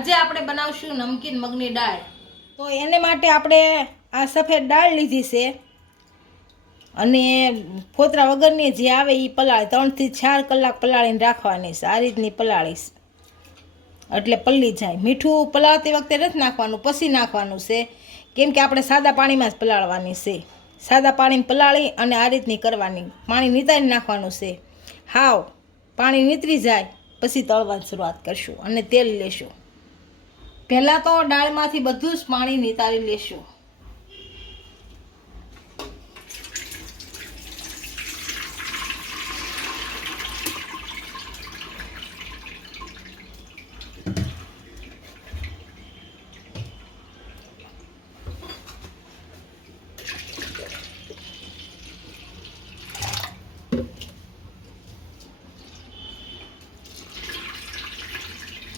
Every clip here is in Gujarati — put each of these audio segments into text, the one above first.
આજે આપણે બનાવશું નમકીન મગની દાળ। તો એને માટે આપણે આ સફેદ દાળ લીધી છે અને ફોતરા વગરની જે આવે એ પલાળી 3 થી 4 કલાક પલાળીને રાખવાની છે। આ રીતની પલાળીશ એટલે પલળી જાય। મીઠું પલાળતી વખતે નથી નાખવાનું, પછી નાખવાનું છે, કેમ કે આપણે સાદા પાણીમાં જ પલાળવાની છે। સાદા પાણીમાં પલાળી અને આ રીતની કરવાની, પાણી નીતારી નાખવાનું છે। હાવ પાણી નીતરી જાય પછી તળવાની શરૂઆત કરશું અને તેલ લેશું। પહેલાં તો દાળમાંથી બધું જ પાણી નીતારી લેશું।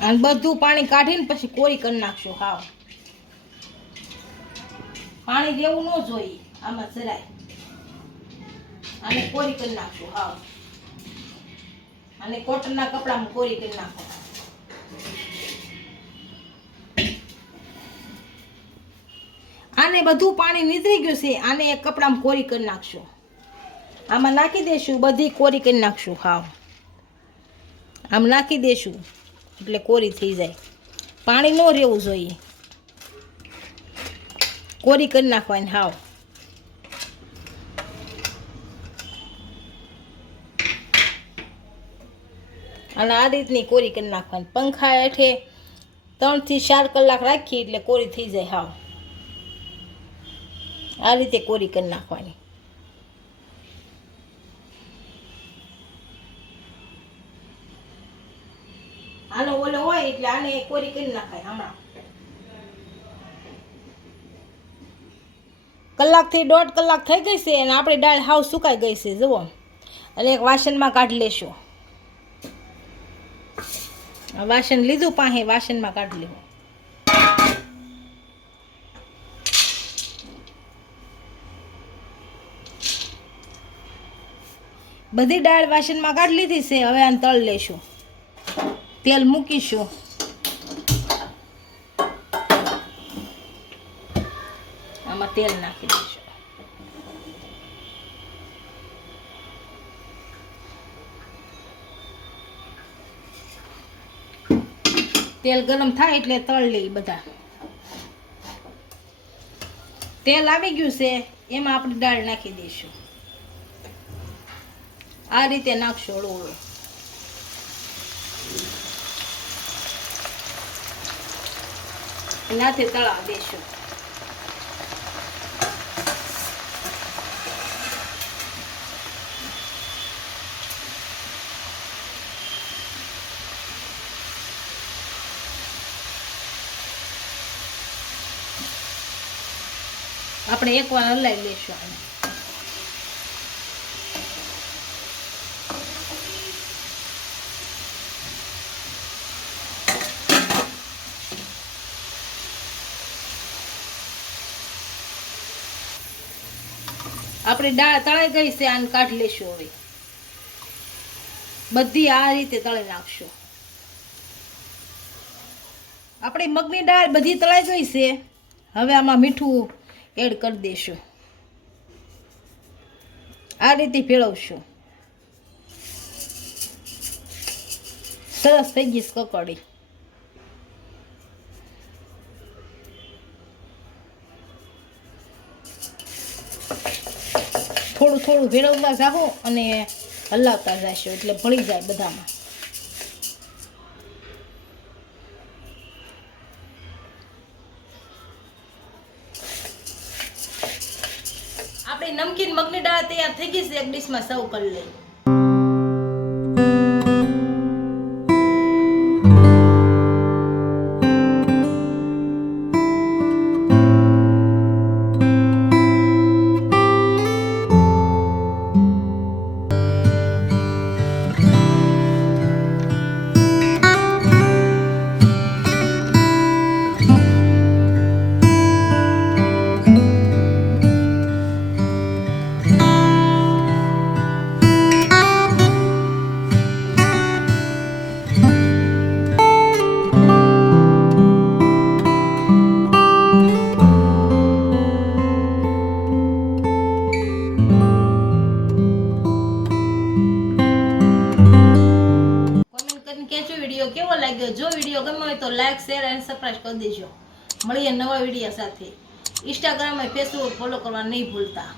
અને બધું પાણી કાઢીને પછી કોરી કરી નાખશું। હાવ પાણી દેવું ન જોઈએ આમાં જરાય, અને કોરી કરી નાખશું। હાવ અને કોટનના કપડામાં કોરી કરી નાખો। આને બધું પાણી નીતરી ગયું છે, આને એક કપડામાં કોરી કરી નાખશું। આમાં નાખી દેશું, બધી કોરી કરી નાખશું। હાવ આમ નાખી દેશું એટલે કોરી થઈ જાય, પાણી ન રહેવું જોઈએ, કોરી કરી નાખવાની। હાવ અને આ રીતની કોરી કરી નાખવાની। પંખા હેઠે 3 થી 4 કલાક રાખી એટલે કોરી થઈ જાય। હાવ આ રીતે કોરી કરી નાખવાની। આનો ઓલો હોય એટલે આને કોરી કરી નાખાય। હમણાં કલાકથી 1.5 કલાક થઈ ગઈ છે અને આપણી દાળ હાવ સુકાઈ ગઈ છે જુઓ। અને એક વાસણમાં કાઢી લેશું। વાસણ લીધું પાસે, વાસણમાં કાઢી લેવું। બધી દાળ વાસણમાં કાઢી લીધી છે। હવે આને તળ લેશું, તેલ મૂકીશું। આમાં તેલ નાખી દઈશું। તેલ ગરમ થાય એટલે તળ લઈ બધા। તેલ આવી ગયું છે, એમાં આપણે દાળ નાખી દઈશું। આ રીતે નાખશો હળવું નાથી તળા દેશું। આપણે એકવાર હલાવી લેશું આને। આપણી દાળ તળાઈ ગઈ છે, આને કાઢી લેશું। હવે બધી આ રીતે તળી નાખશું। આપણી મગની દાળ બધી તળાઈ ગઈ છે। હવે આમાં મીઠું એડ કરી દઈશું। આ રીતે ભેળવશું। સરસ થઈ ગઈ કકડી। થોડું થોડું ભેળવતા જાઓ અને હલાવતા જશો એટલે ભળી જાય બધામાં। આપણી નમકીન મગની દાળ તૈયાર થઈ ગઈ છે। એક ડીશમાં સર્વ કરી લઈએ। કેવો લાગ્યો. જો વિડીયો ગમ્યો હોય તો લાઈક, શેર અને સબસ્ક્રાઈબ કરી દેજો. મળીએ નવા વિડીયો સાથે. ઇન્સ્ટાગ્રામ અને ફેસબુક ફોલો કરવા નહીં ભૂલતા.